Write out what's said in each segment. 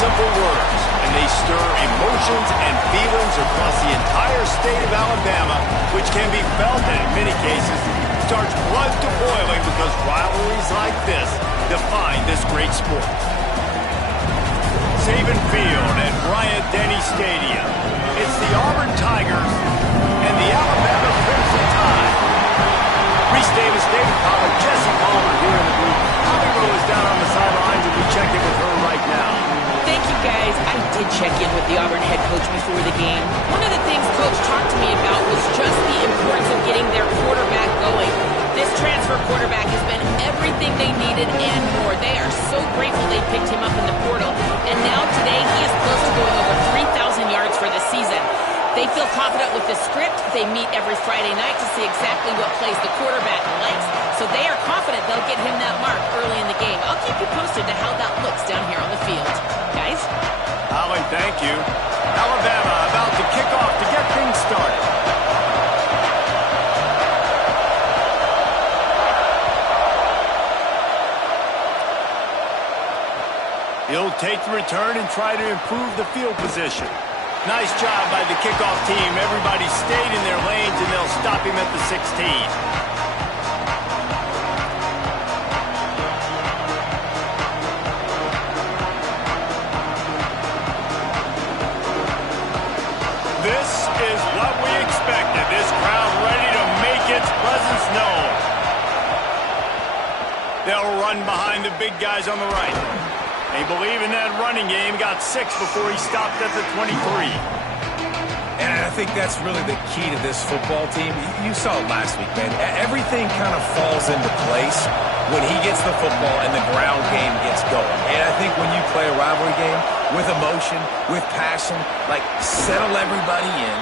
simple words, and they stir emotions and feelings across the entire state of Alabama, which can be felt and in many cases starts blood to boiling because rivalries like this define this great sport. Saban Field at Bryant-Denny Stadium. It's the Auburn Tigers and the Alabama Crimson Tide. Reese Davis, David Pollard, Jesse Palmer here in the booth. Holly Rowe is down on the sidelines, and we check in with her right now. Thank you, guys. I did check in with the Auburn head coach before the game. One of the things Coach talked to me about was just the importance of getting their quarterback going. This transfer quarterback has been everything they needed and more. They are so grateful they picked him up in the portal. And now today, he is close to going over 3,000 yards for the season. They feel confident with the script. They meet every Friday night to see exactly what plays the quarterback likes. So they are confident they'll get him that mark early in the game. I'll keep you posted to how that looks down here on the field. Guys? Holly, thank you. Alabama about to kick off to get things started. He'll take the return and try to improve the field position. Nice job by the kickoff team. Everybody stayed in their lanes, and they'll stop him at the 16. This is what we expected. This crowd ready to make its presence known. They'll run behind the big guys on the right. They believe in that running game. Got 6 before he stopped at the 23. And I think that's really the key to this football team. You saw it last week, man. Everything kind of falls into place when he gets the football and the ground game gets going. And I think when you play a rivalry game with emotion, with passion, like settle everybody in,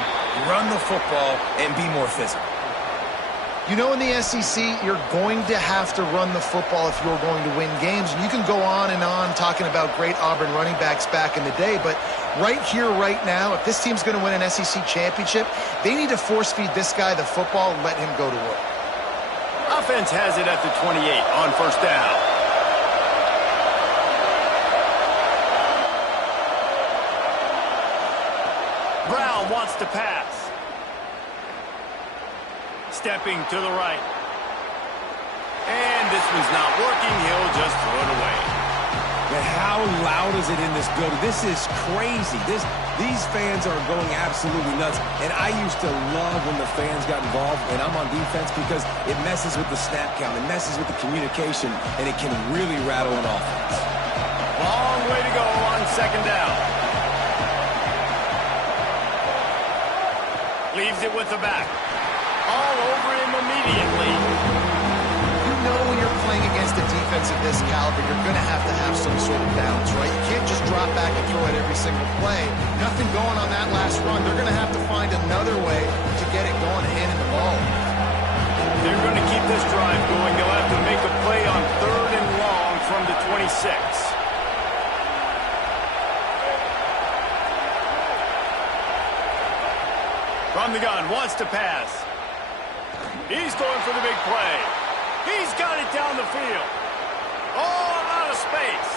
run the football, and be more physical. You know, in the SEC, you're going to have to run the football if you're going to win games. And you can go on and on talking about great Auburn running backs back in the day, but right here, right now, if this team's going to win an SEC championship, they need to force-feed this guy the football and let him go to work. Offense has it at the 28 on first down. Brown wants to pass. Stepping to the right. And this one's not working. He'll just throw it away. But how loud is it in this building? This is crazy. These fans are going absolutely nuts. And I used to love when the fans got involved, and I'm on defense, because it messes with the snap count. It messes with the communication, and it can really rattle an offense. Long way to go on second down. Leaves it with the back. All over him immediately. You know when you're playing against a defense of this caliber, you're going to have some sort of balance, right? You can't just drop back and throw it every single play. Nothing going on that last run. They're going to have to find another way to get it going and handing the ball. They're going to keep this drive going. They'll have to make a play on 3rd and long from the 26. From the gun, wants to pass. He's going for the big play. He's got it down the field. All out of space.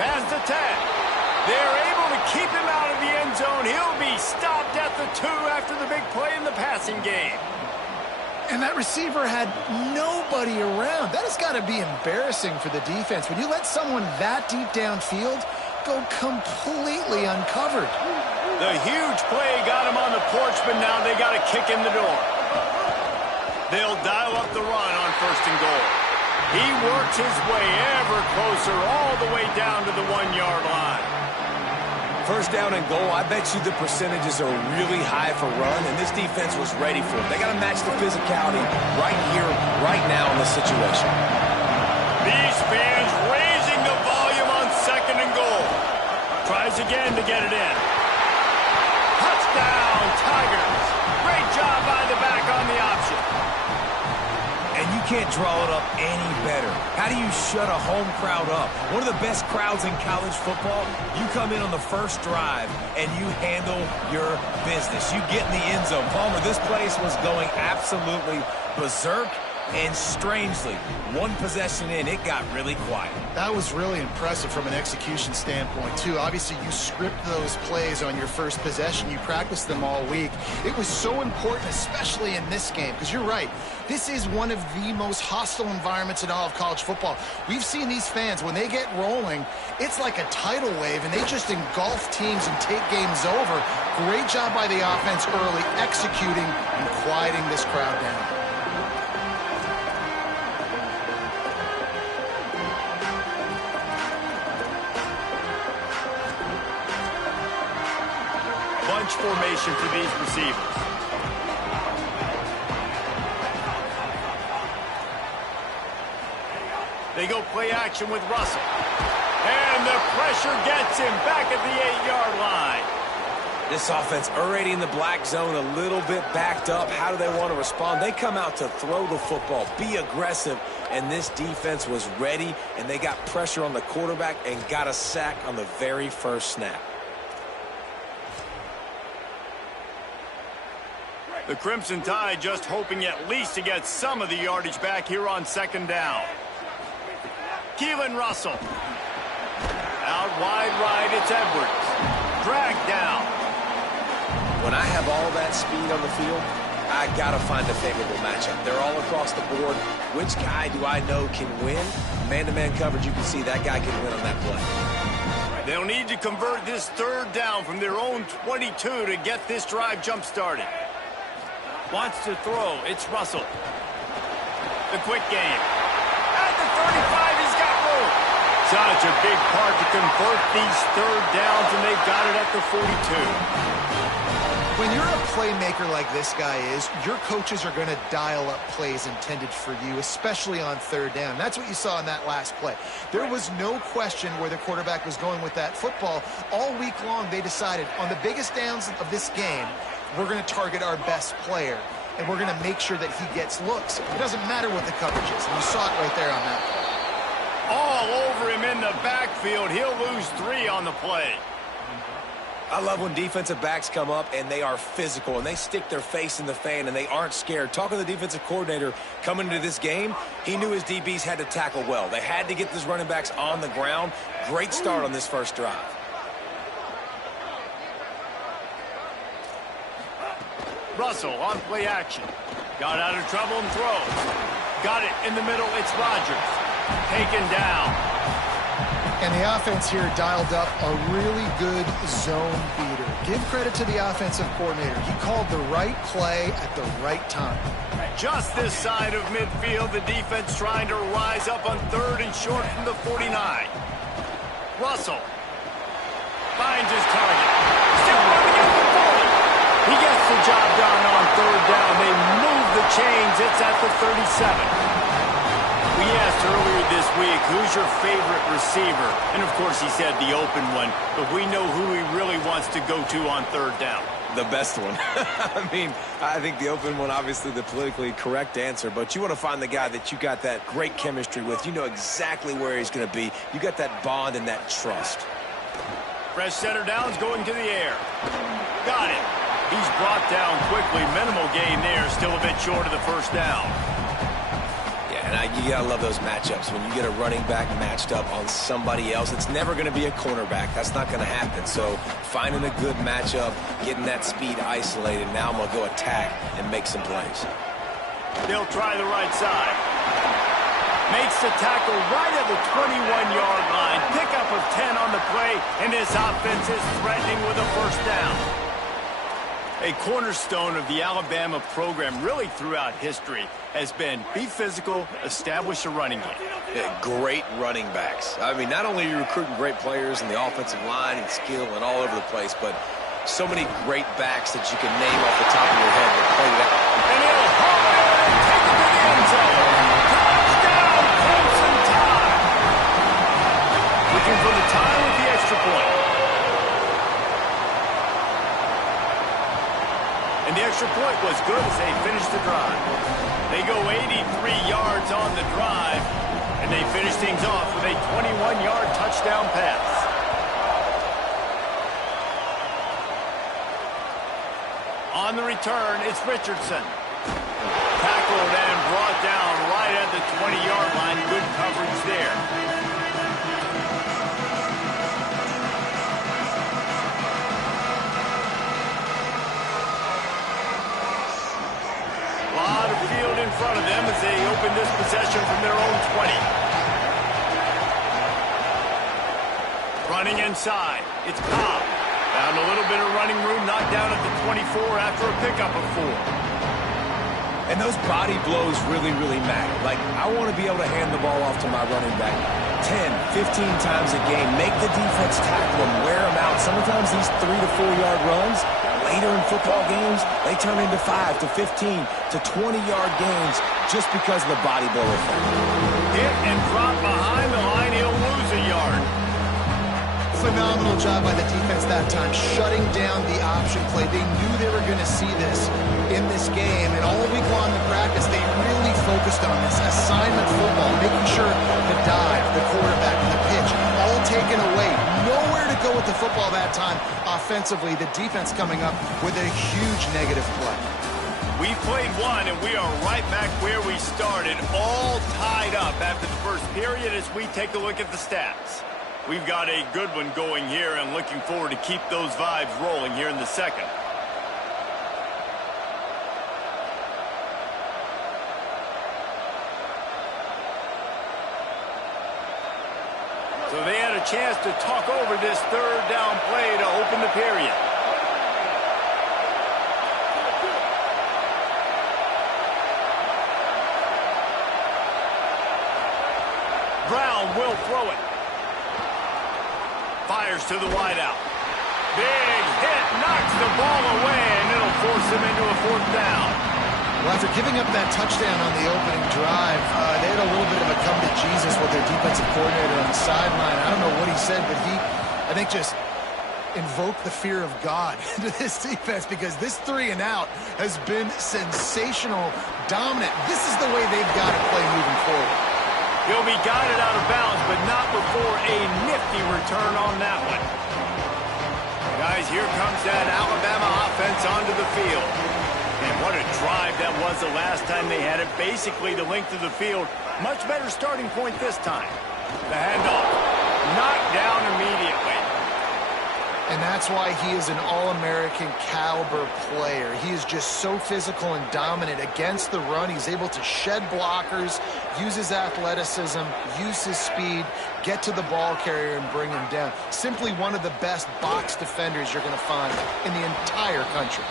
Past the 10. They're able to keep him out of the end zone. He'll be stopped at the 2 after the big play in the passing game. And that receiver had nobody around. That has got to be embarrassing for the defense. When you let someone that deep downfield go completely uncovered. The huge play got him on the porch, but now they got to kick in the door. They'll dial up the run on 1st and goal. He works his way ever closer all the way down to the 1-yard line. 1st down and goal, I bet you the percentages are really high for run, and this defense was ready for it. They got to match the physicality right here, right now in this situation. These fans raising the volume on 2nd and goal. Tries again to get it in. Touchdown, Tigers. Great job by the back on the option. And you can't draw it up any better. How do you shut a home crowd up? One of the best crowds in college football. You come in on the first drive, and you handle your business. You get in the end zone. Palmer, this place was going absolutely berserk, And strangely, one possession in, it got really quiet. That was really impressive from an execution standpoint, too. Obviously, you script those plays on your first possession. You practice them all week. It was so important, especially in this game, because you're right. This is one of the most hostile environments in all of college football. We've seen these fans, when they get rolling, it's like a tidal wave, and they just engulf teams and take games over. Great job by the offense early, executing and quieting this crowd down. Bunch formation for these receivers. They go play action with Russell. And the pressure gets him back at the 8-yard line. This offense already in the black zone, a little bit backed up. How do they want to respond? They come out to throw the football, be aggressive, and this defense was ready, and they got pressure on the quarterback and got a sack on the very first snap. The Crimson Tide just hoping at least to get some of the yardage back here on second down. Keelan Russell. Out wide right, it's Edwards. Dragged down. When I have all that speed on the field, I got to find a favorable matchup. They're all across the board. Which guy do I know can win? Man-to-man coverage, you can see that guy can win on that play. They'll need to convert this third down from their own 22 to get this drive jump-started. Wants to throw. It's Russell. The quick game. At the 35, he's got room. Such a big part to convert these third downs, and they've got it at the 42. When you're a playmaker like this guy is, your coaches are going to dial up plays intended for you, especially on third down. That's what you saw in that last play. There was no question where the quarterback was going with that football. All week long, they decided on the biggest downs of this game, we're going to target our best player, and we're going to make sure that he gets looks. It doesn't matter what the coverage is, and you saw it right there on that play. All over him in the backfield. He'll lose 3 on the play. I love when defensive backs come up and they are physical and they stick their face in the fan and they aren't scared. Talking to the defensive coordinator coming into this game, he knew his DBs had to tackle well. They had to get these running backs on the ground. Great start on this first drive. Russell on play action. Got out of trouble and throws. Got it in the middle. It's Rodgers. Taken down. And the offense here dialed up a really good zone beater. Give credit to the offensive coordinator. He called the right play at the right time. Just this side of midfield, the defense trying to rise up on third and short from the 49. Russell finds his target. Still running at the 40. He gets the job done on third down. They move the chains. It's at the 37. We asked earlier this week, who's your favorite receiver? And, of course, he said the open one. But we know who he really wants to go to on third down. The best one. I mean, I think the open one, obviously the politically correct answer. But you want to find the guy that you got that great chemistry with. You know exactly where he's going to be. You got that bond and that trust. Fresh center downs going to the air. Got it. He's brought down quickly. Minimal gain there. Still a bit short of the first down. And you got to love those matchups. When you get a running back matched up on somebody else, it's never going to be a cornerback. That's not going to happen. So finding a good matchup, getting that speed isolated. Now I'm going to go attack and make some plays. They'll try the right side. Makes the tackle right at the 21-yard line. Pickup of 10 on the play, and this offense is threatening with a first down. A cornerstone of the Alabama program really throughout history has been be physical, establish a running game. Yeah, great running backs. I mean, not only are you recruiting great players in the offensive line and skill and all over the place, but so many great backs that you can name off the top of your head that played that. And he'll haul it and take it to the end zone. Touchdown, Crimson Tide. Looking for the tie with the extra point. And the extra point was good as they finished the drive. They go 83 yards on the drive, and they finish things off with a 21-yard touchdown pass. On the return, it's Richardson. Tackled and brought down right at the 20-yard line. Good coverage there. A lot of field in front of them as they open this possession from their own 20. Running inside. It's Cobb. Found a little bit of running room, knocked down at the 24 after a pickup of 4. And those body blows really, really matter. Like, I want to be able to hand the ball off to my running back 10, 15 times a game. Make the defense tackle them, wear them out. Sometimes these 3 to 4 yard runs, later in football games, they turn into 5 to 15 to 20-yard gains just because of the body blow effect. Hit and drop behind the line. He'll lose a yard. Phenomenal job by the defense that time, shutting down the option play. They knew they were going to see this in this game, and all week long in practice, they really focused on this assignment football, making sure the dive, the quarterback, the pitch, all taken away. Nowhere to go with the football that time offensively. The defense coming up with a huge negative play. We played one, and we are right back where we started, all tied up after the first period as we take a look at the stats. We've got a good one going here and looking forward to keep those vibes rolling here in the second. So they had a chance to talk over this third down play to open the period. Brown will throw it. Fires to the wideout. Big hit, knocks the ball away, and it'll force him into a 4th down. Well, after giving up that touchdown on the opening drive, they had a little bit of a come to Jesus with their defensive coordinator on the sideline. I don't know what he said, but he, I think, just invoked the fear of God into this defense because this 3 and out has been sensational, dominant. This is the way they've got to play moving forward. He'll be guided out of bounds, but not before a nifty return on that one. Guys, here comes that Alabama offense onto the field. And what a drive that was the last time they had it. Basically the length of the field. Much better starting point this time. The handoff. Knocked down immediately. And that's why he is an All-American caliber player. He is just so physical and dominant against the run. He's able to shed blockers, use his athleticism, use his speed, get to the ball carrier and bring him down. Simply one of the best box defenders you're going to find in the entire country.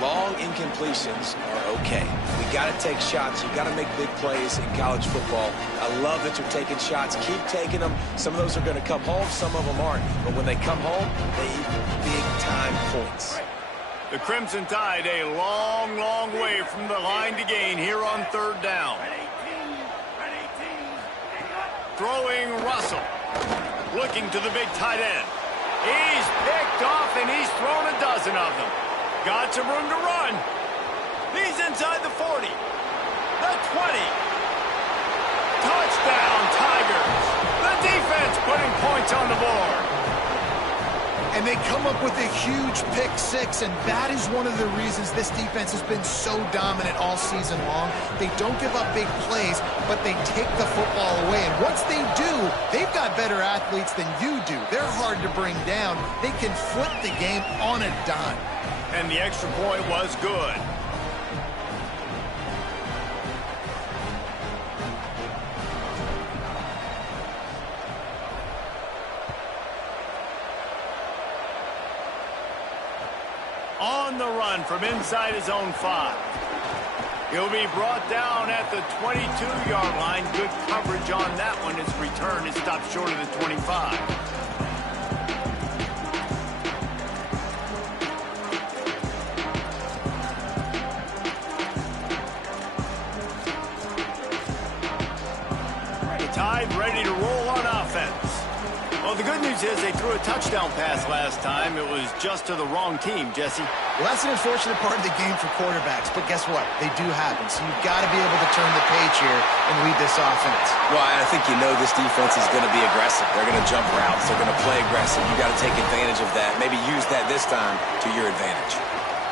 Long incompletions are okay. We got to take shots. You got to make big plays in college football. I love that you're taking shots. Keep taking them. Some of those are going to come home. Some of them aren't. But when they come home, they eat big-time points. The Crimson Tide a long, long way from the line to gain here on 3rd down. Throwing Russell. Looking to the big tight end. He's picked off, and he's thrown a dozen of them. Got some room to run. He's inside the 40. The 20. Touchdown, Tigers. The defense putting points on the board. And they come up with a huge pick 6, and that is one of the reasons this defense has been so dominant all season long. They don't give up big plays, but they take the football away. And once they do, they've got better athletes than you do. They're hard to bring down. They can flip the game on a dime. And the extra point was good. On the run from inside his own 5. He'll be brought down at the 22-yard line. Good coverage on that one. His return is stopped short of the 25. Tide ready to roll on offense. Well, the good news is they threw a touchdown pass last time. It was just to the wrong team, Jesse. Well, that's an unfortunate part of the game for quarterbacks, but guess what? They do happen. So you've got to be able to turn the page here and lead this offense. Well, I think you know this defense is going to be aggressive. They're going to jump routes. They're going to play aggressive. You got to take advantage of that. Maybe use that this time to your advantage.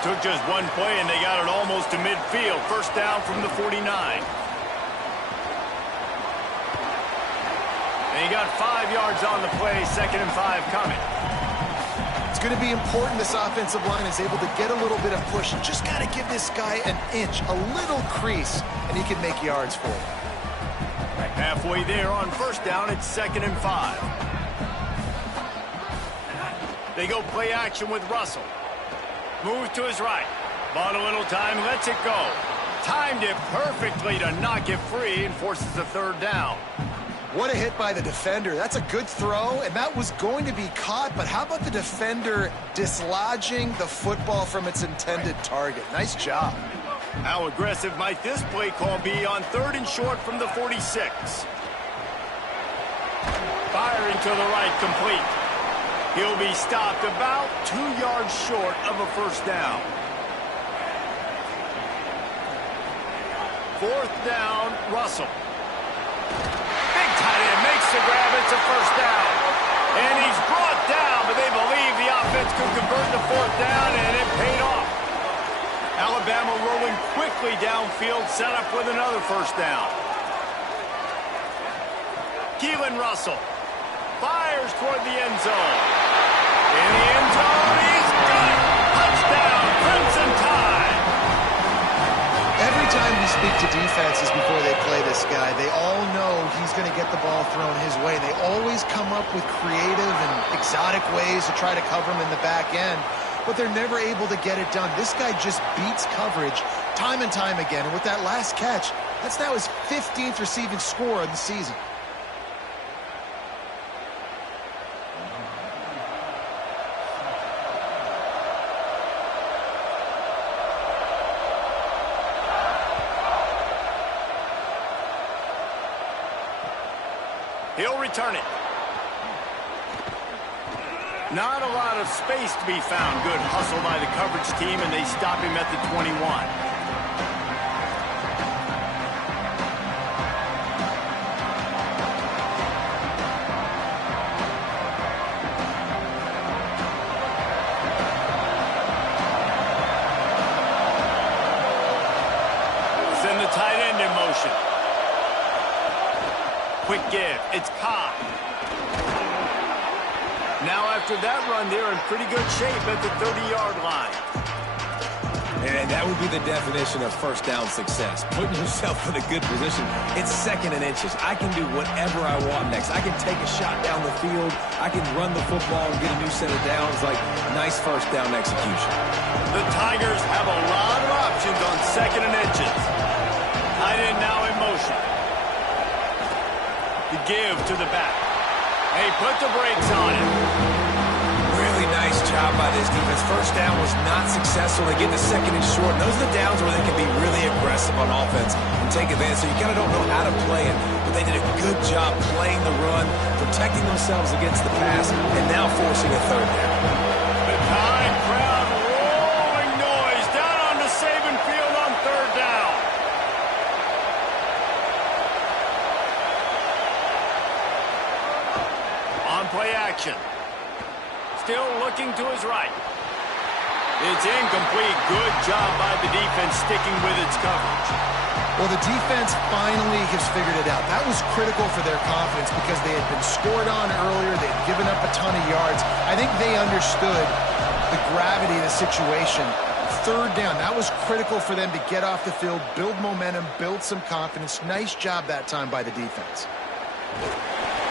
Took just one play, and they got it almost to midfield. First down from the 49. And he got 5 yards on the play, 2nd and 5 coming. It's going to be important this offensive line is able to get a little bit of push. You just got to give this guy an inch, a little crease, and he can make yards for you. Right halfway there on first down, it's 2nd and 5. They go play action with Russell. Moves to his right. Bought a little time, lets it go. Timed it perfectly to knock it free and forces the 3rd down. What a hit by the defender. That's a good throw, and that was going to be caught, but how about the defender dislodging the football from its intended target? Nice job. How aggressive might this play call be on 3rd and short from the 46? Firing to the right, complete. He'll be stopped about 2 yards short of a first down. 4th down, Russell. Big tight end makes the grab. It's a first down. And he's brought down, but they believe the offense could convert the 4th down, and it paid off. Alabama rolling quickly downfield, set up with another first down. Keelan Russell fires toward the end zone. In the end zone, he's got it. Touchdown, Crimson Tide. Every time we speak to defenses before they play this guy, they all know he's going to get the ball thrown his way. They always come up with creative and exotic ways to try to cover him in the back end, but they're never able to get it done. This guy just beats coverage time and time again, and with that last catch, that's now his 15th receiving score of the season. He'll return it. Not a lot of space to be found. Good hustle by the coverage team, and they stop him at the 21. Send the tight end in motion. Quick give. It's Cobb. Now after that run, they're in pretty good shape at the 30-yard line. And that would be the definition of first down success. Putting yourself in a good position. It's 2nd and inches. I can do whatever I want next. I can take a shot down the field. I can run the football and get a new set of downs. Like, nice first down execution. The Tigers have a lot of options on 2nd and inches. Tight end now in motion. The give to the back. Hey, put the brakes on it. Really nice job by this defense. First down was not successful. They get to 2nd and short. And those are the downs where they can be really aggressive on offense and take advantage. So you kind of don't know how to play it. But they did a good job playing the run, protecting themselves against the pass, and now forcing a 3rd down. The Tide crowd rolling noise down on the Saban field on 3rd down. Play action. Still looking to his right. It's incomplete. Good job by the defense sticking with its coverage. Well, the defense finally has figured it out. That was critical for their confidence because they had been scored on earlier. They had given up a ton of yards. I think they understood the gravity of the situation. 3rd down, that was critical for them to get off the field, build momentum, build some confidence. Nice job that time by the defense.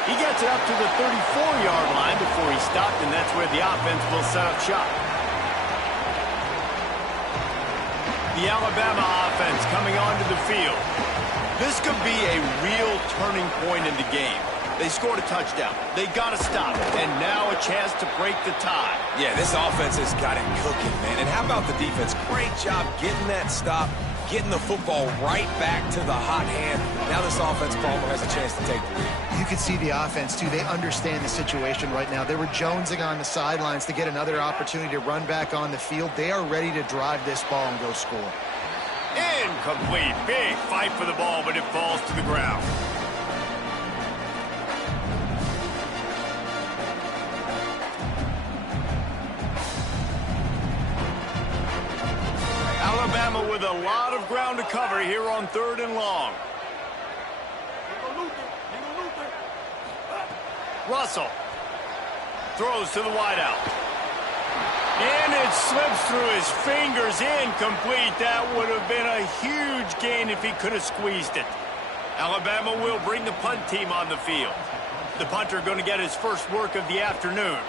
He gets it up to the 34-yard line before he stopped, and that's where the offense will set up shop. The Alabama offense coming onto the field. This could be a real turning point in the game. They scored a touchdown. They got to stop it, and now a chance to break the tie. Yeah, this offense has got it cooking, man. And how about the defense? Great job getting that stop, getting the football right back to the hot hand. Now this offense probably has a chance to take the lead. You can see the offense, too. They understand the situation right now. They were jonesing on the sidelines to get another opportunity to run back on the field. They are ready to drive this ball and go score. Incomplete. Big fight for the ball, but it falls to the ground. with a lot of ground to cover here on 3rd and long. Russell throws to the wideout. And it slips through his fingers, incomplete. That would have been a huge gain if he could have squeezed it. Alabama will bring the punt team on the field. The punter going to get his first work of the afternoon.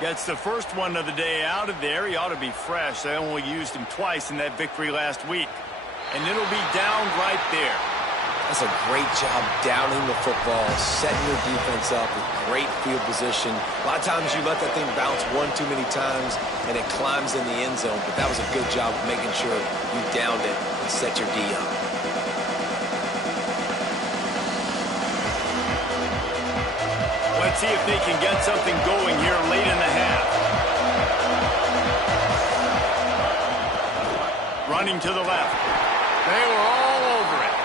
Gets the first one of the day out of there. He ought to be fresh. They only used him twice in that victory last week. And it'll be down right there. That's a great job downing the football, setting your defense up with great field position. A lot of times you let that thing bounce one too many times and it climbs in the end zone, but that was a good job of making sure you downed it and set your D up. Let's see if they can get something going here late in the half. Running to the left. They were all over it.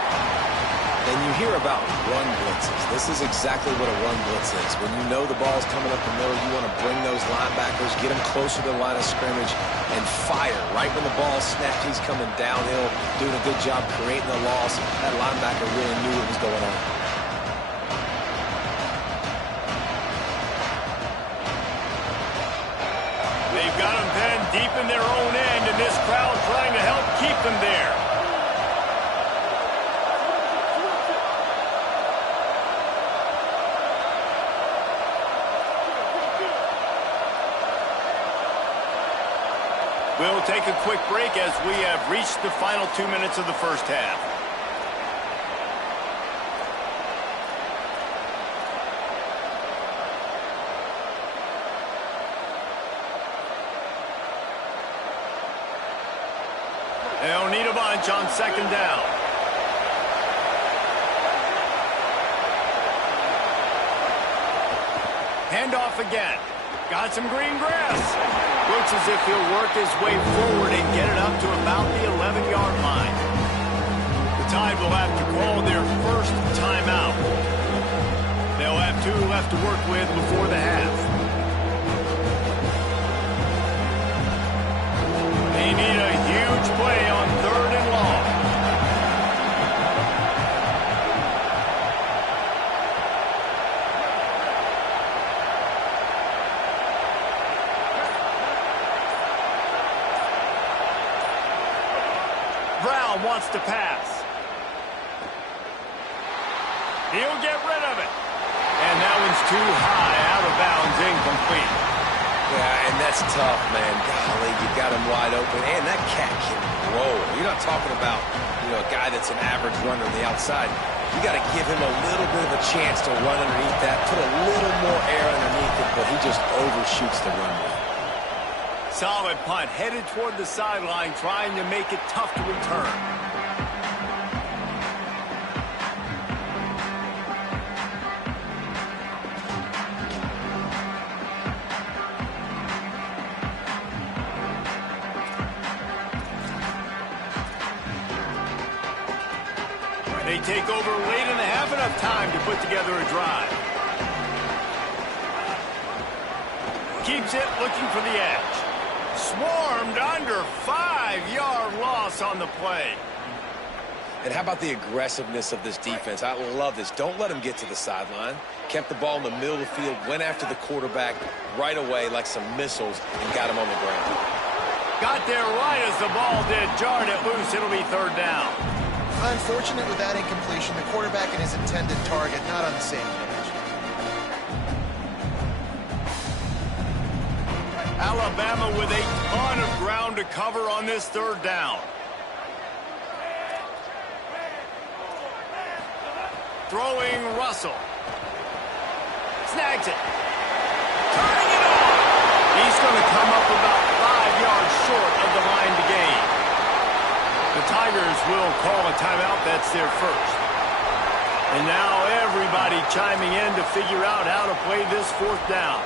And you hear about run blitzes. This is exactly what a run blitz is. When you know the ball's coming up the middle, you want to bring those linebackers, get them closer to the line of scrimmage, and fire. Right when the ball snapped, he's coming downhill, doing a good job creating the loss. That linebacker really knew what was going on. They've got them pinned deep in their own end, and this crowd trying to help keep them there. We'll take a quick break as we have reached the final 2 minutes of the first half. They'll need a bunch on 2nd down. Handoff again. Got some green grass. Looks as if he'll work his way forward and get it up to about the 11-yard line. The Tide will have to call their first timeout. They'll have 2 left to work with before the half. They need a huge play on 3rd and long. Brown wants to pass. He'll get rid of it. And that one's too high, out of bounds, incomplete. Yeah, and that's tough, man. Golly, you got him wide open. And that cat can roll. You're not talking about, a guy that's an average runner on the outside. You got to give him a little bit of a chance to run underneath that, put a little more air underneath it, but he just overshoots the runway. Solid punt, headed toward the sideline, trying to make it tough to return. They take over late in the half, enough time to put together a drive. Keeps it, looking for the edge. Swarmed under, 5-yard loss on the play. And how about the aggressiveness of this defense? I love this. Don't let them get to the sideline. Kept the ball in the middle of the field, went after the quarterback right away like some missiles and got him on the ground. Got there right as the ball did. Jarred it loose. It'll be 3rd down. Unfortunate with that incompletion. The quarterback and his intended target not on the same page. Alabama with a ton of ground to cover on this 3rd down. Throwing Russell. Snags it. Turning it on. He's going to come up about 5 yards short of the line to gain. The Tigers will call a timeout. That's their first. And now everybody chiming in to figure out how to play this 4th down.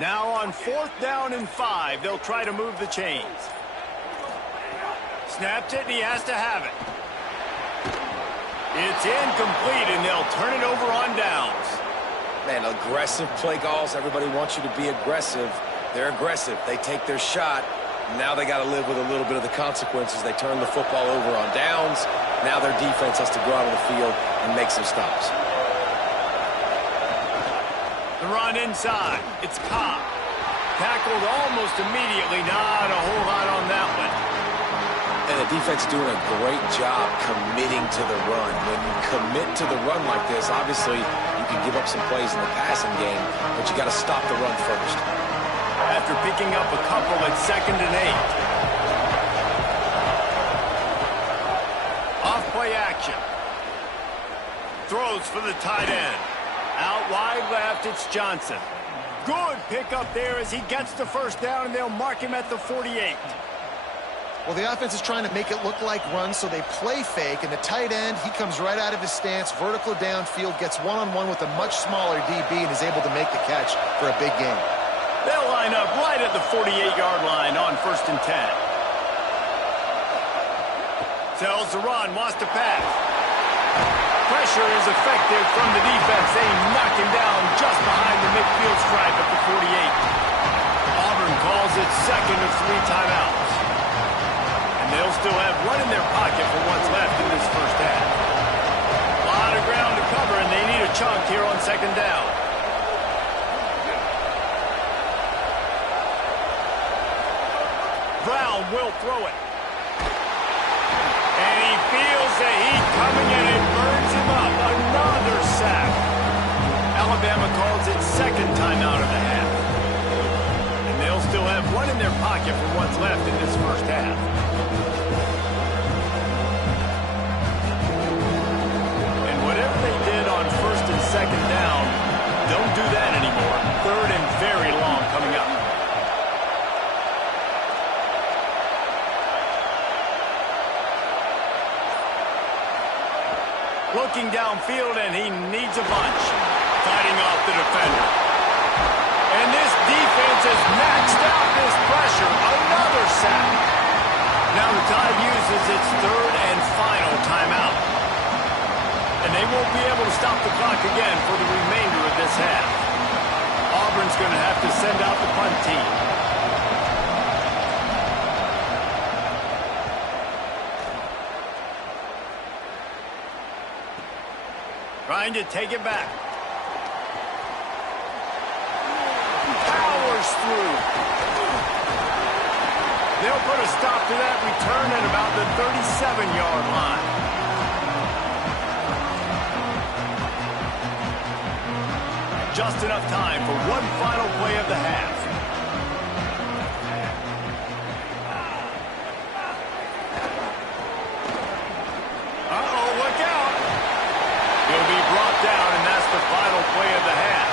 Now on 4th down and 5, they'll try to move the chains. Snaps it, and he has to have it. It's incomplete, and they'll turn it over on downs. Man, aggressive play calls. Everybody wants you to be aggressive. They're aggressive. They take their shot. Now they got to live with a little bit of the consequences. They turn the football over on downs. Now their defense has to go out on the field and make some stops. The run inside. It's Cobb. Tackled almost immediately. Not a whole lot on that one. And the defense doing a great job committing to the run. When you commit to the run like this, obviously you can give up some plays in the passing game, but you got to stop the run first. After picking up a couple at 2nd and 8. Off-play action. Throws for the tight end. Out wide left, it's Johnson. Good pickup there as he gets the first down, and they'll mark him at the 48. Well, the offense is trying to make it look like runs, so they play fake, and the tight end, he comes right out of his stance, vertical downfield, gets one-on-one with a much smaller DB, and is able to make the catch for a big gain. They'll line up right at the 48-yard line on 1st and 10. Tells the run, wants to pass. Pressure is effective from the defense. They knock him down just behind the midfield stripe at the 48. Auburn calls it 2nd of 3 timeouts. And they'll still have one in their pocket for what's left in this first half. A lot of ground to cover, and they need a chunk here on 2nd down. Brown will throw it. And he feels the heat coming, and it burns him up. Another sack. Alabama calls it 2nd timeout of the half. And they'll still have one in their pocket for what's left in this first half. And whatever they did on 1st and 2nd down, don't do that anymore. 3rd and very long coming up. Looking downfield, and he needs a bunch. Fighting off the defender. And this defense has maxed out this pressure. Another sack. Now the Tide uses its 3rd and final timeout. And they won't be able to stop the clock again for the remainder of this half. Auburn's going to have to send out the punt team. Trying to take it back. Powers through. They'll put a stop to that return at about the 37-yard line. Just enough time for one final play of the half. Uh-oh, look out. He'll be brought down, and that's the final play of the half.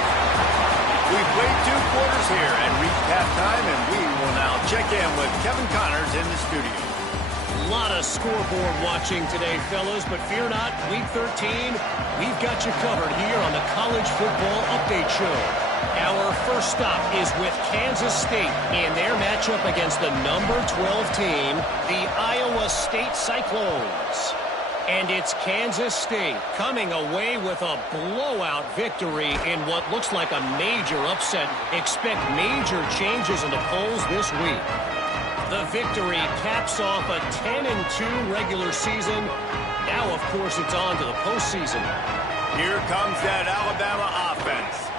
We've played 2 quarters here and reached halftime, and we will now check in with Kevin Connors in the studio. A lot of scoreboard watching today, fellas, but fear not, Week 13, we've got you covered here on the College Football Update Show. Our first stop is with Kansas State in their matchup against the number 12 team, the Iowa State Cyclones. And it's Kansas State coming away with a blowout victory in what looks like a major upset. Expect major changes in the polls this week. The victory caps off a 10-2 regular season. Now, of course, it's on to the postseason. Here comes that Alabama offense.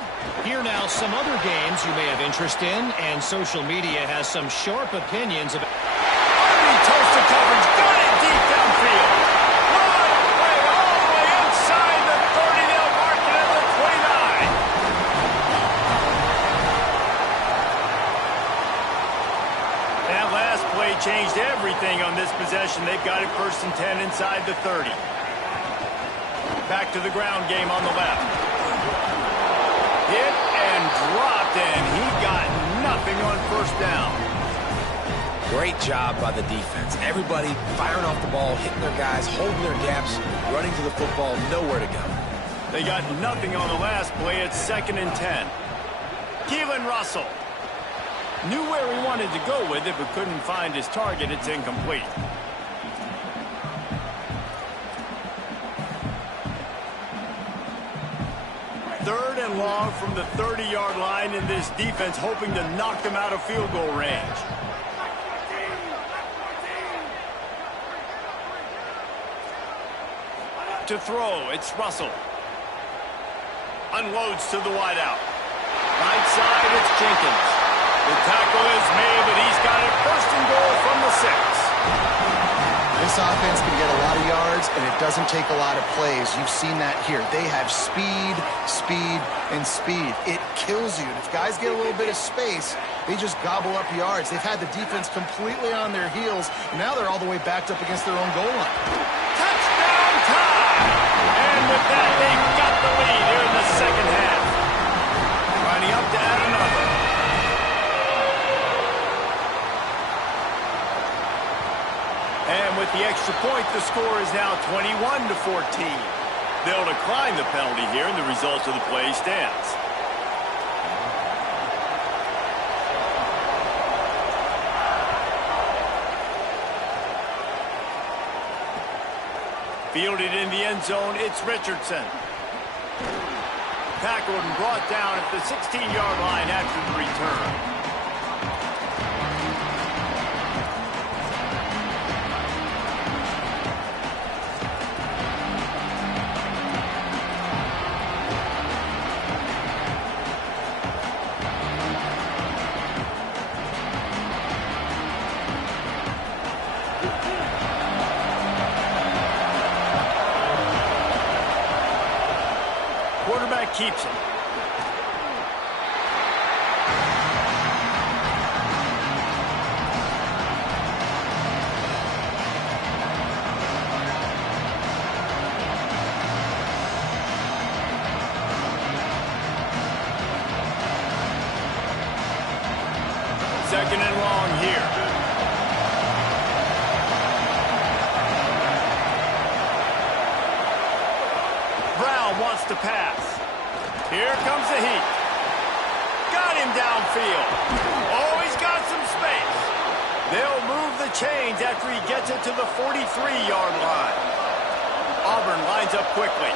Here now some other games you may have interest in, and social media has some sharp opinions about. Army toasted coverage, got it deep downfield. Changed everything on this possession. They've got it 1st and 10 inside the 30. Back to the ground game on the left. Hit and dropped, and he got nothing on 1st down. Great job by the defense. Everybody firing off the ball, hitting their guys, holding their gaps, running to the football, nowhere to go. They got nothing on the last play. It's 2nd and 10. Keelan Russell. Knew where he wanted to go with it, but couldn't find his target. It's incomplete. Third and long from the 30-yard line, in this defense hoping to knock them out of field goal range. To throw, it's Russell. Unloads to the wideout. Right side, it's Jenkins. The tackle is made, but he's got it first and goal from the 6. This offense can get a lot of yards, and it doesn't take a lot of plays. You've seen that here. They have speed, speed, and speed. It kills you. And if guys get a little bit of space, they just gobble up yards. They've had the defense completely on their heels, and now they're all the way backed up against their own goal line. Touchdown time! And with that, they got the lead here in the second half. Lining up to add another. And with the extra point, the score is now 21-14. They'll decline the penalty here, and the result of the play stands. Fielded in the end zone, it's Richardson. Tackled and brought down at the 16-yard line after the return. Quarterback keeps it. Second and long here. Brown wants to pass. Here comes the heat. Got him downfield. Oh, he's got some space. They'll move the chains after he gets it to the 43-yard line. Auburn lines up quickly.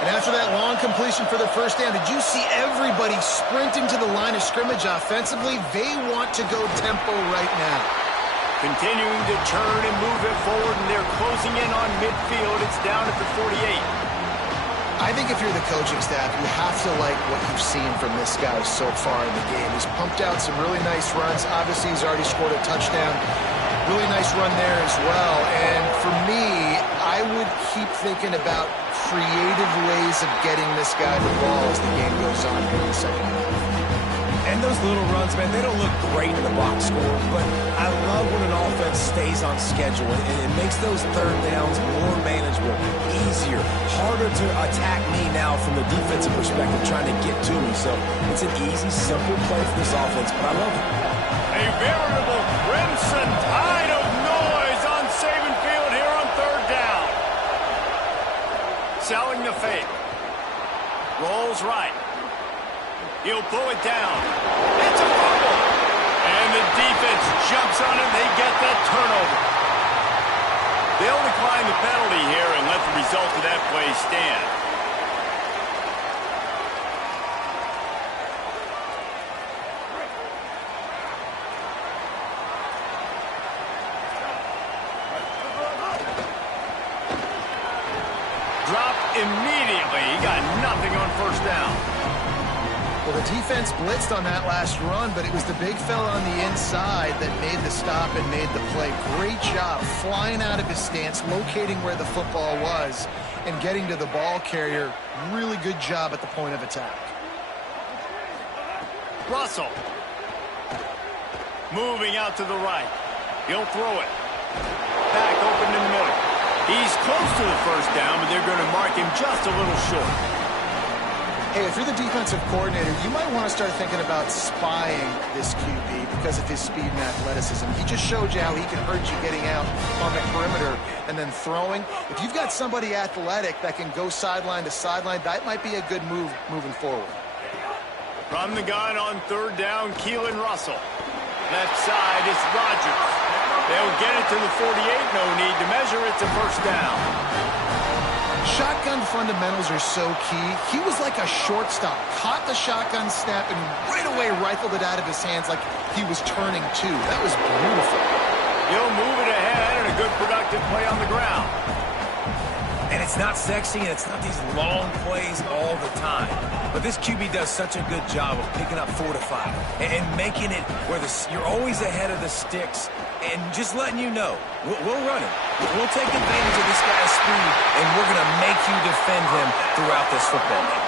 And after that long completion for the first down, did you see everybody sprinting to the line of scrimmage offensively? They want to go tempo right now. Continuing to churn and move it forward, and they're closing in on midfield. It's down at the 48. I think if you're the coaching staff, you have to like what you've seen from this guy so far in the game. He's pumped out some really nice runs. Obviously, he's already scored a touchdown. Really nice run there as well. And for me, I would keep thinking about creative ways of getting this guy the ball as the game goes on here in the second half. And those little runs, man, they don't look great in the box score, but I love when an offense stays on schedule, and it makes those third downs more manageable, easier, harder to attack me now from the defensive perspective, trying to get to me. So it's an easy, simple play for this offense, but I love it. A veritable crimson tide of noise on Saban Field here on third down. Selling the fake. Rolls right. He'll pull it down. It's a fumble. And the defense jumps on it. They get that turnover. They'll decline the penalty here and let the result of that play stand. Dropped immediately. He got nothing on first down. Well, the defense blitzed on that last run, but it was the big fella on the inside that made the stop and made the play. Great job flying out of his stance, locating where the football was, and getting to the ball carrier. Really good job at the point of attack. Russell. Moving out to the right. He'll throw it. Back open in the middle. He's close to the first down, but they're going to mark him just a little short. Hey, if you're the defensive coordinator, you might want to start thinking about spying this QB because of his speed and athleticism. He just showed you how he can hurt you getting out on the perimeter and then throwing. If you've got somebody athletic that can go sideline to sideline, that might be a good move moving forward. From the gun on third down, Keelan Russell. Left side is Rodgers. They'll get it to the 48. No need to measure. It's a first down. Shotgun fundamentals are so key. He was like a shortstop, caught the shotgun snap and right away rifled it out of his hands like he was turning two. That was beautiful. He'll move it ahead and a good productive play on the ground. And it's not sexy and it's not these long plays all the time. But this QB does such a good job of picking up 4 to 5 and making it where you're always ahead of the sticks and just letting you know, we'll run it. We'll take advantage of this guy's speed, and we're going to make you defend him throughout this football game.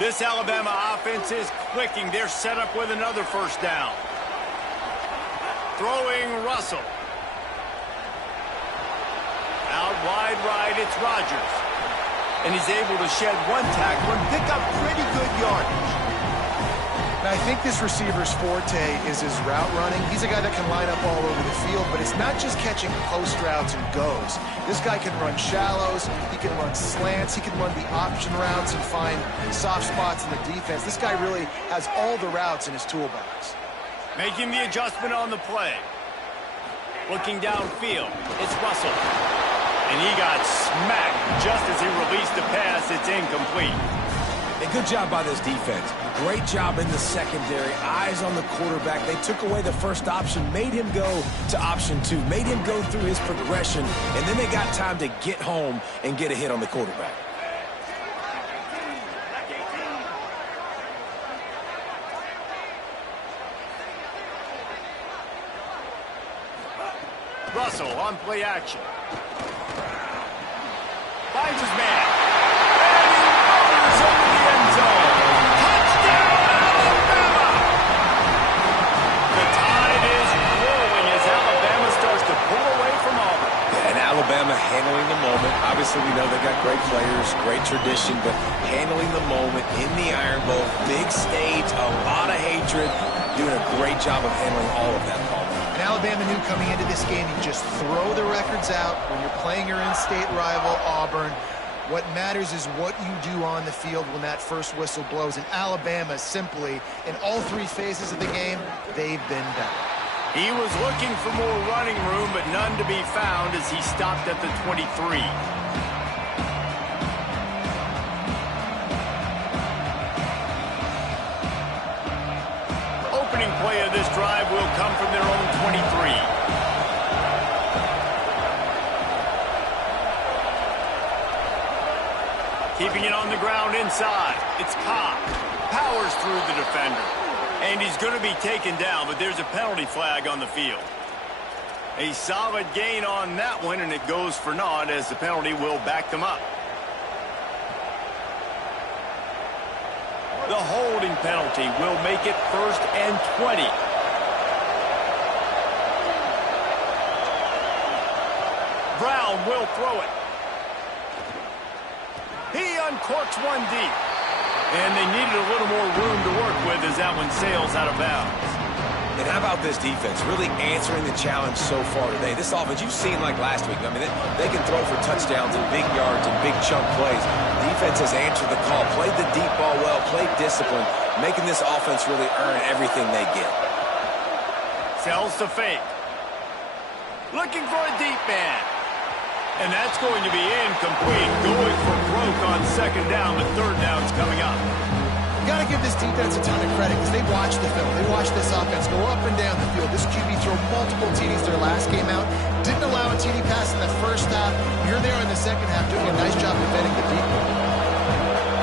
This Alabama offense is clicking. They're set up with another first down. Throwing Russell. Out wide right, it's Rodgers. And he's able to shed one tackle and pick up pretty good yardage. Now, I think this receiver's forte is his route running. He's a guy that can line up all over the field, but it's not just catching post routes and goes. This guy can run shallows, he can run slants, he can run the option routes and find soft spots in the defense. This guy really has all the routes in his toolbox. Making the adjustment on the play. Looking downfield, it's Russell. And he got smacked just as he released the pass. It's incomplete. A good job by this defense. Great job in the secondary. Eyes on the quarterback. They took away the first option, made him go to option 2, made him go through his progression, and then they got time to get home and get a hit on the quarterback. Russell on play action. Finds his man. And he runs over the end zone. Touchdown, Alabama! The tide is rolling as Alabama starts to pull away from Auburn. And Alabama handling the moment. Obviously, we know they got great players, great tradition, but handling the moment in the Iron Bowl, big stage, a lot of hatred, doing a great job of handling all of that, Paul. And Alabama knew coming into this game, you just throw the records out when you're playing your in-state rival, Auburn. What matters is what you do on the field when that first whistle blows. And Alabama simply, in all 3 phases of the game, they've been better. He was looking for more running room, but none to be found as he stopped at the 23. Opening play of this drive will come from their own 23. Keeping it on the ground inside. It's Cobb. Powers through the defender. And he's going to be taken down, but there's a penalty flag on the field. A solid gain on that one, and it goes for naught as the penalty will back them up. The holding penalty will make it 1st and 20. Brown will throw it. He uncorks one deep. And they needed a little more room to work with as that one sails out of bounds. And how about this defense really answering the challenge so far today? This offense, you've seen like last week. I mean, they can throw for touchdowns and big yards and big chunk plays. Defense has answered the call, played the deep ball well, played discipline, making this offense really earn everything they get. Sells to fake. Looking for a deep man. And that's going to be incomplete. Going for broke on 2nd down, but 3rd down's coming up. You got to give this defense a ton of credit because they watched the film. They watched this offense go up and down the field. This QB threw multiple TDs their last game out. Didn't allow a TD pass in the first half. You're there in the second half doing a nice job defending the deep ball.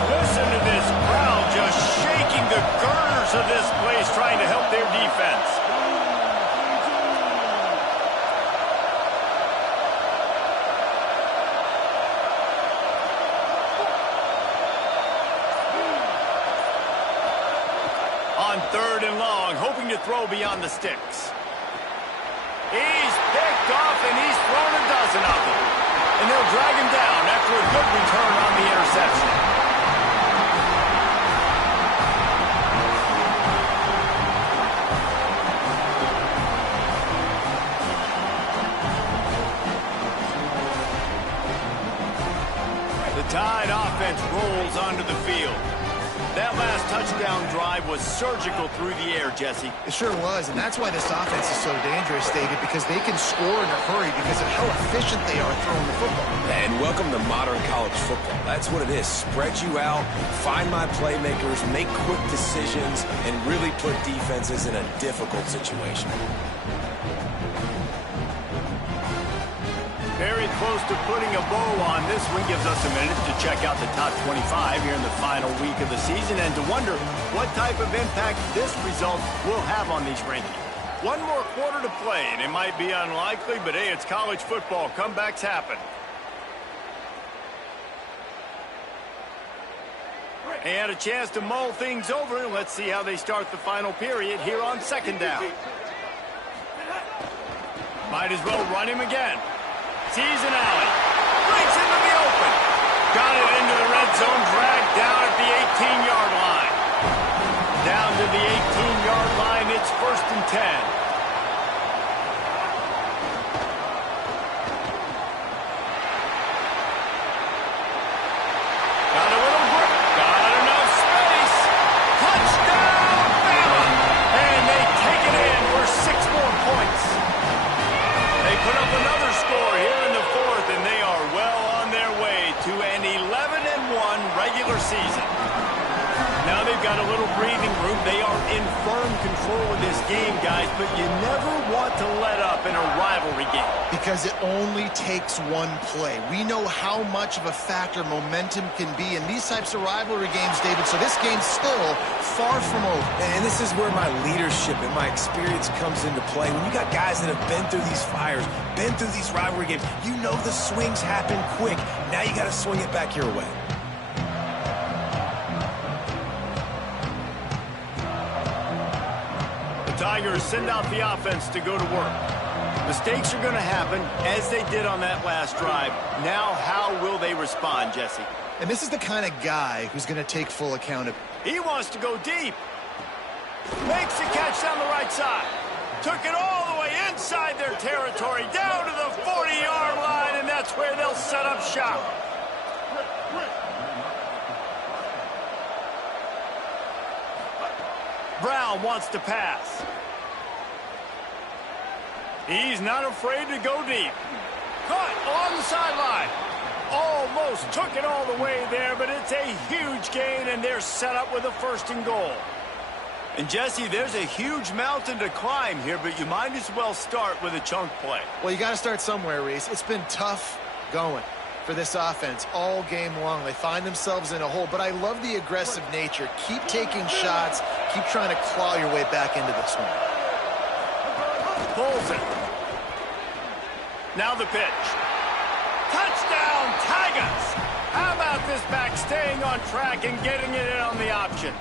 Listen to this crowd just shaking the girders of this place trying to help their defense. On 3rd and long, hoping to throw beyond the sticks. He's picked off, and he's thrown a dozen of them. And they'll drag him down after a good return on the interception. touchdown drive was surgical through the air, Jesse. It sure was, and that's why this offense is so dangerous, David, because they can score in a hurry because of how efficient they are throwing the football. And welcome to modern college football. That's what it is. Spread you out, find my playmakers, make quick decisions, and really put defenses in a difficult situation. Very close to putting a bow on this one. Gives us a minute to check out the top 25 here in the final week of the season and to wonder what type of impact this result will have on these rankings. One more quarter to play, and it might be unlikely, but hey, it's college football. Comebacks happen. And a chance to mull things over. Let's see how they start the final period here on second down. Might as well run him again. Sees an alley. Breaks into the open. Got it into the red zone. Dragged down at the 18-yard line. Down to the 18-yard line. It's 1st and 10. Season. Now they've got a little breathing room. They are in firm control of this game, guys, but you never want to let up in a rivalry game. Because it only takes one play. We know how much of a factor momentum can be in these types of rivalry games, David, so this game's still far from over. And this is where my leadership and my experience comes into play. When you got guys that have been through these fires, been through these rivalry games, you know the swings happen quick. Now you got to swing it back your way. Tigers send out the offense to go to work. Mistakes are going to happen, as they did on that last drive. Now, how will they respond, Jesse? And this is the kind of guy who's going to take full accountability. He wants to go deep. Makes the catch down the right side. Took it all the way inside their territory, down to the 40-yard line, and that's where they'll set up shop. Brown wants to pass. He's not afraid to go deep. Caught along the sideline. Almost took it all the way there, but it's a huge gain, and they're set up with a 1st and goal. And, Jesse, there's a huge mountain to climb here, but you might as well start with a chunk play. Well, you got to start somewhere, Reese. It's been tough going for this offense all game long. They find themselves in a hole, but I love the aggressive nature. Keep taking shots. Keep trying to claw your way back into this one. Pulls it. Now the pitch. Touchdown, Tigers! How about this back staying on track and getting it in on the option?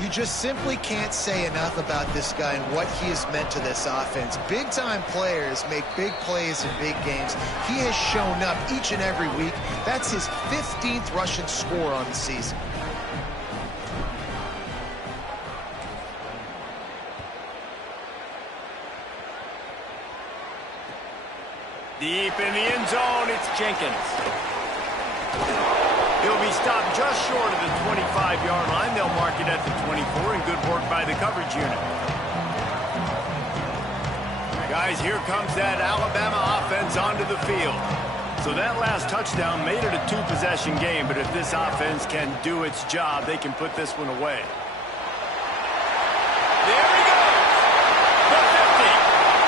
You just simply can't say enough about this guy and what he has meant to this offense. Big-time players make big plays in big games. He has shown up each and every week. That's his 15th rushing score on the season. Deep in the end zone, it's Jenkins. He'll be stopped just short of the 25-yard line. They'll mark it at the 24, and good work by the coverage unit. Guys, here comes that Alabama offense onto the field. So that last touchdown made it a 2-possession game, but if this offense can do its job, they can put this one away. There he goes. The 50,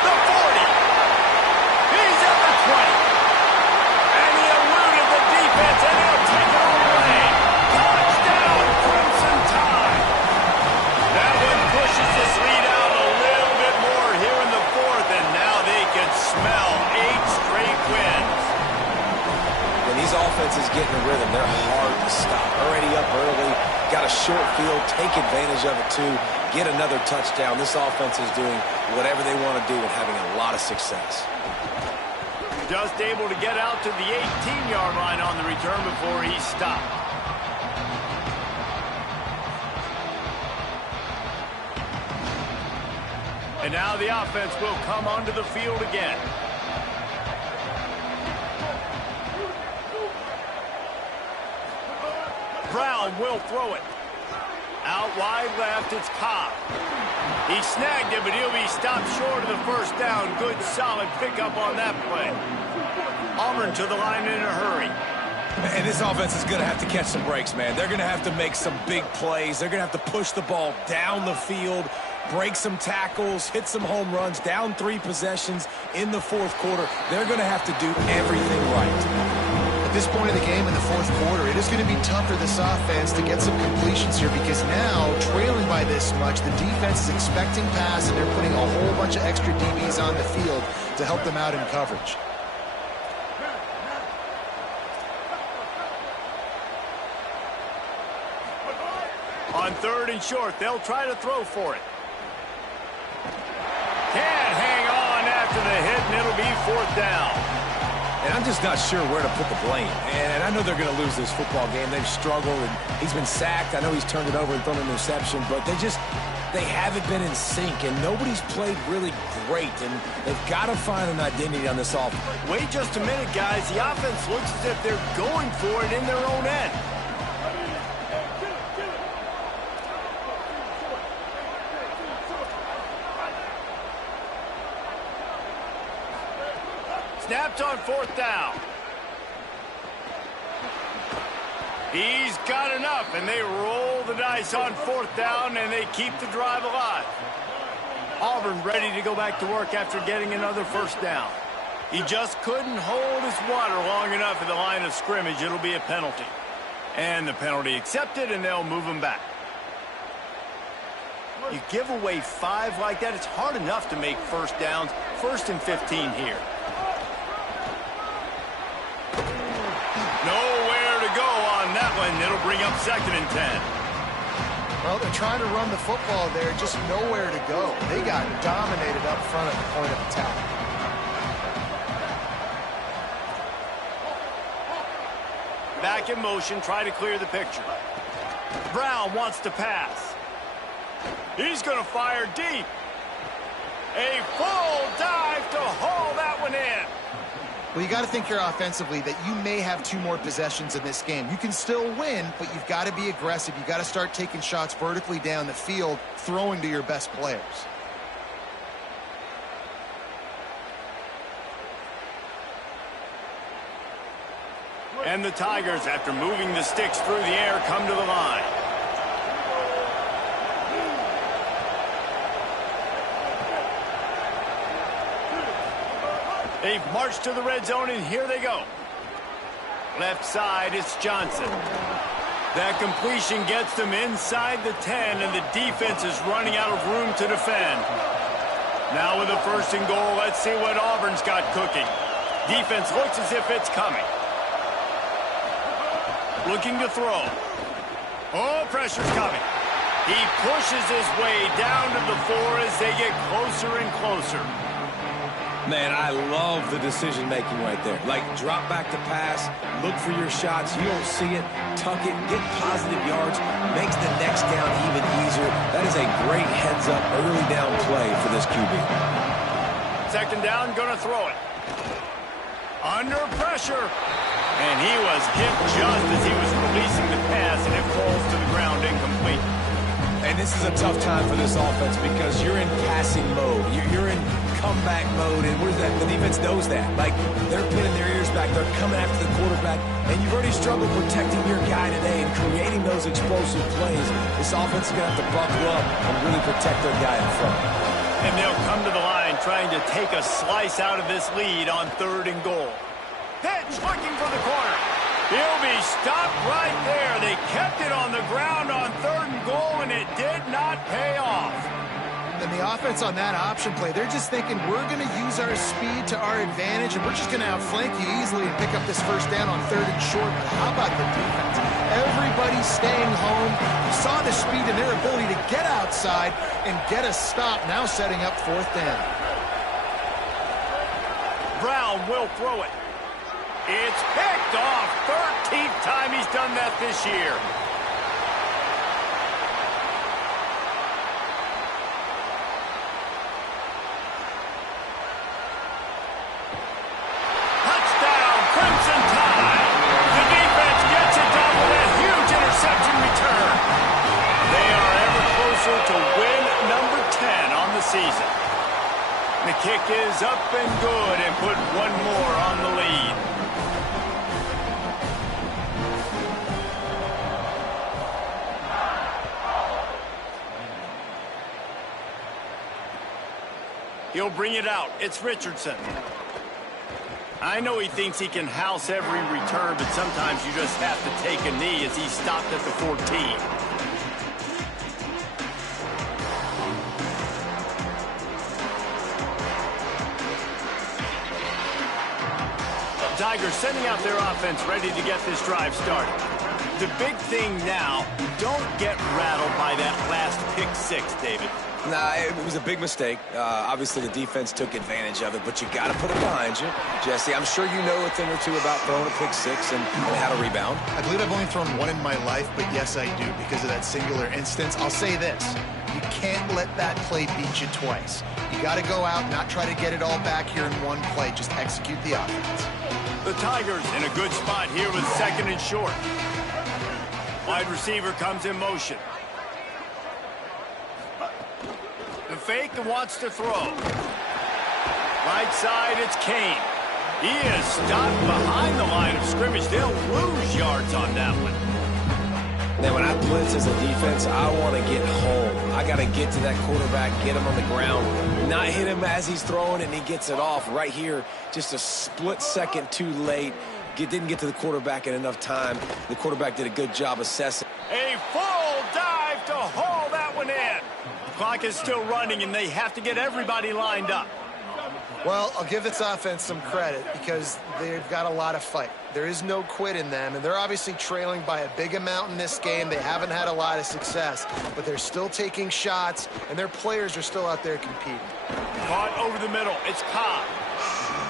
the 40. He's at the 20. And he eluded the defense, and he'll take it all away. Touchdown, Crimson Tide. That one pushes this lead out a little bit more here in the 4th, and now they can smell 8 straight wins. When these offenses get in a rhythm, they're hard to stop. Already up early, got a short field, take advantage of it too, get another touchdown. This offense is doing whatever they want to do and having a lot of success. Just able to get out to the 18-yard line on the return before he stopped. And now the offense will come onto the field again. Brown will throw it. Out wide left, it's Cobb. He snagged it, but he'll be stopped short of the first down. Good, solid pickup on that play. Auburn to the line in a hurry. And this offense is going to have to catch some breaks, man. They're going to have to make some big plays. They're going to have to push the ball down the field, break some tackles, hit some home runs, down 3 possessions in the fourth quarter. They're going to have to do everything right. At this point of the game in the fourth quarter, it is going to be tough for this offense to get some completions here because now, trailing by this much, the defense is expecting pass, and they're putting a whole bunch of extra DBs on the field to help them out in coverage. On 3rd and short, they'll try to throw for it. Can't hang on after the hit, and it'll be 4th down. And I'm just not sure where to put the blame. And I know they're going to lose this football game. They've struggled, and he's been sacked. I know he's turned it over and thrown an interception, but they haven't been in sync, and nobody's played really great, and they've got to find an identity on this offense. Wait just a minute, guys. The offense looks as if they're going for it in their own end. Snapped on 4th down. He's got enough, and they roll the dice on 4th down, and they keep the drive alive. Auburn ready to go back to work after getting another 1st down. He just couldn't hold his water long enough at the line of scrimmage. It'll be a penalty. And the penalty accepted, and they'll move him back. You give away 5 like that, it's hard enough to make 1st downs. 1st and 15 here. Nowhere to go on that one. It'll bring up 2nd and 10. Well, they're trying to run the football there, just nowhere to go. They got dominated up front at the point of attack. Back in motion, try to clear the picture. Brown wants to pass. He's going to fire deep. A full dive to haul that one in. Well, you got to think here offensively that you may have 2 more possessions in this game. You can still win, but you've got to be aggressive. You've got to start taking shots vertically down the field, throwing to your best players. And the Tigers, after moving the sticks through the air, come to the line. They've marched to the red zone, and here they go. Left side, it's Johnson. That completion gets them inside the 10, and the defense is running out of room to defend. Now with a 1st and goal, let's see what Auburn's got cooking. Defense looks as if it's coming. Looking to throw. Oh, pressure's coming. He pushes his way down to the 4 as they get closer and closer. Man, I love the decision-making right there. Like, drop back to pass, look for your shots. You don't see it, tuck it, get positive yards, makes the next down even easier. That is a great heads-up early down play for this QB. 2nd down, going to throw it. Under pressure. And he was hit just as he was releasing the pass, and it falls to the ground incomplete. And this is a tough time for this offense because you're in passing mode. You're in comeback mode, and what is that? The defense knows that. Like, they're pinning their ears back. They're coming after the quarterback, and you've already struggled protecting your guy today and creating those explosive plays. This offense is going to have to buckle up and really protect their guy in front. And they'll come to the line trying to take a slice out of this lead on 3rd and goal. Pitch looking for the corner. He'll be stopped right there. They kept it on the ground on 3rd and goal, and it did not pay off. And the offense on that option play, they're just thinking we're going to use our speed to our advantage, and we're just going to outflank you easily and pick up this 1st down on 3rd and short. But how about the defense? Everybody's staying home. You saw the speed and their ability to get outside and get a stop, now setting up 4th down. Brown will throw it. It's picked off. 13th time he's done that this year. Touchdown, Crimson Tide. The defense gets it done with a huge interception return. They are season. The kick is up and good and put one more on the lead. He'll bring it out. It's Richardson. I know he thinks he can house every return, but sometimes you just have to take a knee as he stopped at the 14. Tigers sending out their offense ready to get this drive started. The big thing now, don't get rattled by that last pick six, David. Nah, it was a big mistake. Obviously, the defense took advantage of it, but you got to put it behind you. Jesse, I'm sure you know a thing or two about throwing a pick six and how to rebound. I believe I've only thrown one in my life, but yes, I do because of that singular instance. I'll say this. You can't let that play beat you twice. You got to go out, not try to get it all back here in one play. Just execute the offense. The Tigers in a good spot here with second and short. Wide receiver comes in motion. The fake and wants to throw. Right side, it's Kane. He is stopped behind the line of scrimmage. They'll lose yards on that one. Now, when I blitz as a defense, I want to get home. I got to get to that quarterback, get him on the ground, not hit him as he's throwing it, and he gets it off right here. Just a split second too late. Didn't get to the quarterback in enough time. The quarterback did a good job assessing. A full dive to haul that one in. The clock is still running, and they have to get everybody lined up. Well, I'll give this offense some credit because they've got a lot of fight. There is no quit in them, and they're obviously trailing by a big amount in this game. They haven't had a lot of success, but they're still taking shots, and their players are still out there competing. Caught over the middle. It's Cobb.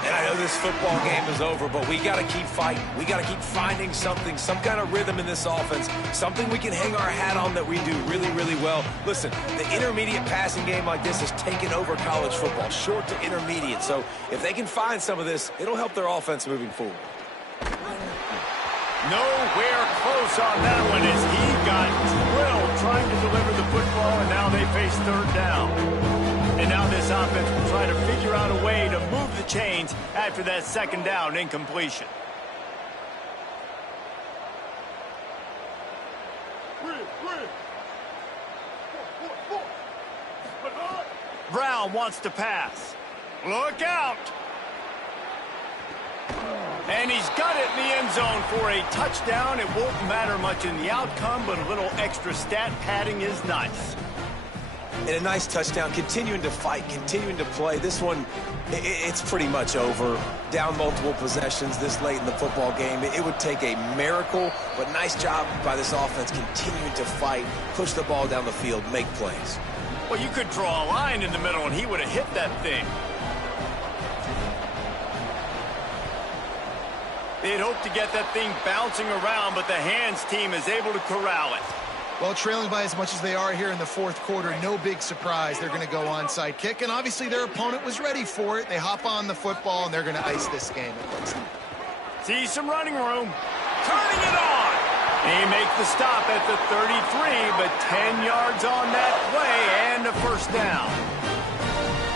And I know this football game is over, but we got to keep fighting. We got to keep finding something, some kind of rhythm in this offense, something we can hang our hat on that we do really, really well. Listen, the intermediate passing game like this has taken over college football, short to intermediate. So if they can find some of this, it'll help their offense moving forward. Nowhere close on that one as he got drilled trying to deliver the football, and now they face third down. And now this offense will try to figure out a way to move the chains after that second down incompletion. Brown wants to pass. Look out! And he's got it in the end zone for a touchdown. It won't matter much in the outcome, but a little extra stat padding is nice. And a nice touchdown, continuing to fight, continuing to play. This one, it's pretty much over. Down multiple possessions this late in the football game. It would take a miracle, but nice job by this offense continuing to fight, push the ball down the field, make plays. Well, you could draw a line in the middle, and he would have hit that thing. They'd hoped to get that thing bouncing around, but the hands team is able to corral it. Well, trailing by as much as they are here in the fourth quarter, no big surprise. They're going to go onside kick, and obviously their opponent was ready for it. They hop on the football, and they're going to ice this game. See some running room. Turning it on. They make the stop at the 33, but 10 yards on that play and a first down.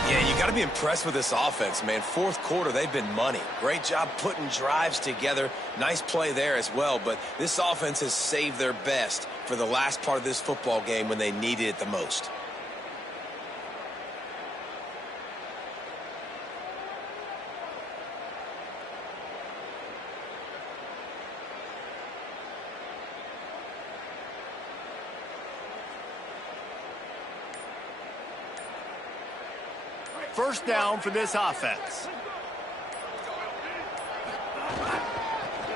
Yeah, you got to be impressed with this offense, man. Fourth quarter, they've been money. Great job putting drives together. Nice play there as well, but this offense has saved their best for the last part of this football game when they needed it the most. First down for this offense.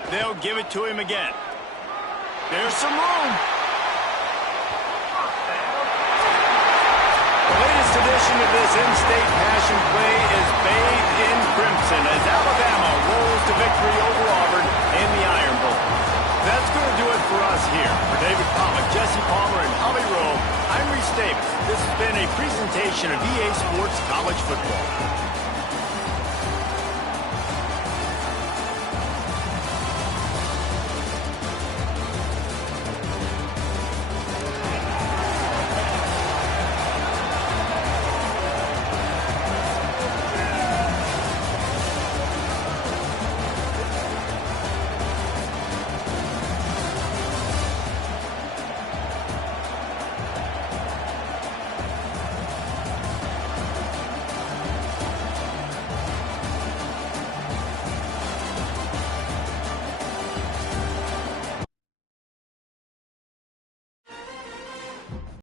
They'll give it to him again. There's some room. The latest edition of this in-state passion play is bathed in crimson as Alabama rolls to victory over Auburn in the Iron Bowl. That's going to do it for us here. For David Pollack, Jesse Palmer, and Holly Rowe, I'm Reese Davis. This has been a presentation of EA Sports College Football.